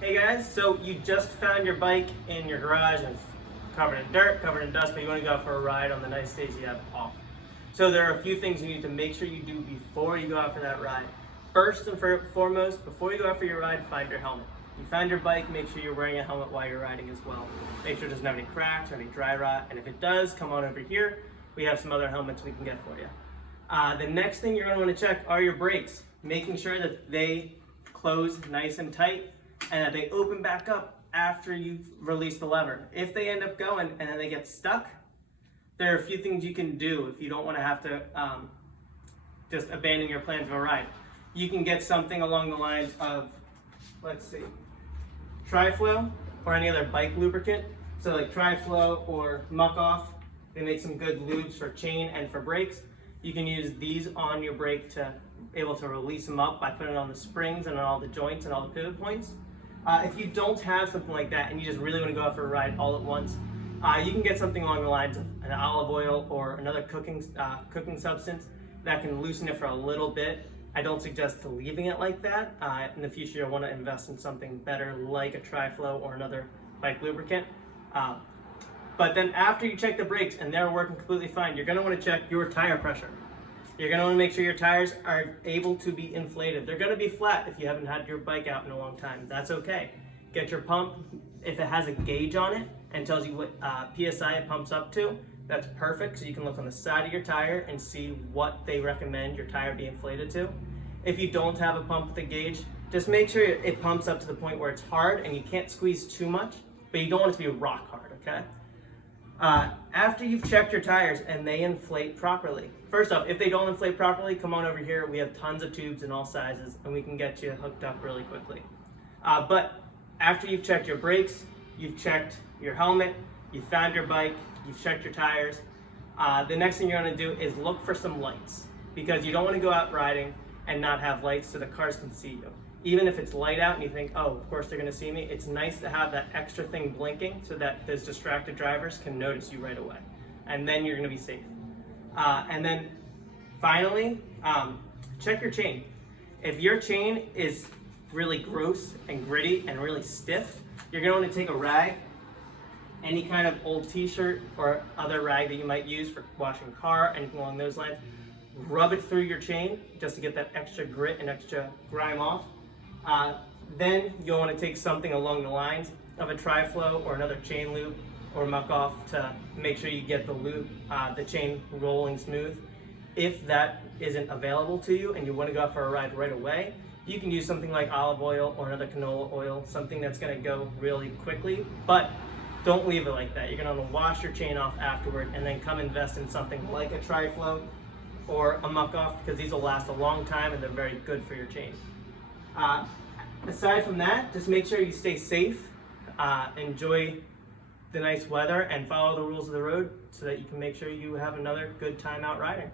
Hey guys, so you just found your bike in your garage and it's covered in dirt, covered in dust, but you want to go out for a ride on the nice days you have off. So there are a few things you need to make sure you do before you go out for that ride. First and foremost, before you go out for your ride, find your helmet. You find your bike, make sure you're wearing a helmet while you're riding as well. Make sure it doesn't have any cracks or any dry rot, and if it does, come on over here. We have some other helmets we can get for you. The next thing you're going to want to check are your brakes, making sure that they close nice and tight and that they open back up after you release the lever. If they end up going and then they get stuck, there are a few things you can do if you don't want to have to just abandon your plans of a ride. You can get something along the lines of, let's see, Tri-Flow or any other bike lubricant. So like Tri-Flow or Muck Off, they make some good lubes for chain and for brakes. You can use these on your brake to able to release them up by putting it on the springs and on all the joints and all the pivot points. If you don't have something like that and you just really want to go out for a ride all at once, you can get something along the lines of an olive oil or another cooking substance that can loosen it for a little bit. I don't suggest leaving it like that. In the future, you'll want to invest in something better like a Tri-Flow or another bike lubricant. But then after you check the brakes and they're working completely fine, you're going to want to check your tire pressure. You're going to want to make sure your tires are able to be inflated. They're going to be flat if you haven't had your bike out in a long time. That's okay. Get your pump, if it has a gauge on it and tells you what PSI it pumps up to, that's perfect. So you can look on the side of your tire and see what they recommend your tire be inflated to. If you don't have a pump with a gauge, just make sure it pumps up to the point where it's hard and you can't squeeze too much, but you don't want it to be rock hard, okay? After you've checked your tires and they inflate properly. First off, if they don't inflate properly, come on over here. We have tons of tubes in all sizes and we can get you hooked up really quickly. But after you've checked your brakes, you've checked your helmet, you've found your bike, you've checked your tires, the next thing you're going to do is look for some lights, because you don't want to go out riding and not have lights so the cars can see you. Even if it's light out and you think, oh, of course they're going to see me, it's nice to have that extra thing blinking so that those distracted drivers can notice you right away. And then you're going to be safe. And then finally, check your chain. If your chain is really gross and gritty and really stiff, you're going to want to take a rag, any kind of old t-shirt or other rag that you might use for washing a car, anything along those lines, rub it through your chain just to get that extra grit and extra grime off. Then you'll want to take something along the lines of a Tri-Flow or another chain lube or Muck Off to make sure you get the chain rolling smooth. If that isn't available to you and you want to go out for a ride right away, you can use something like olive oil or another canola oil, something that's going to go really quickly, but don't leave it like that. You're going to want to wash your chain off afterward and then come invest in something like a Tri-Flow or a Muck Off, because these will last a long time and they're very good for your chain. Aside from that, just make sure you stay safe, enjoy the nice weather, and follow the rules of the road so that you can make sure you have another good time out riding.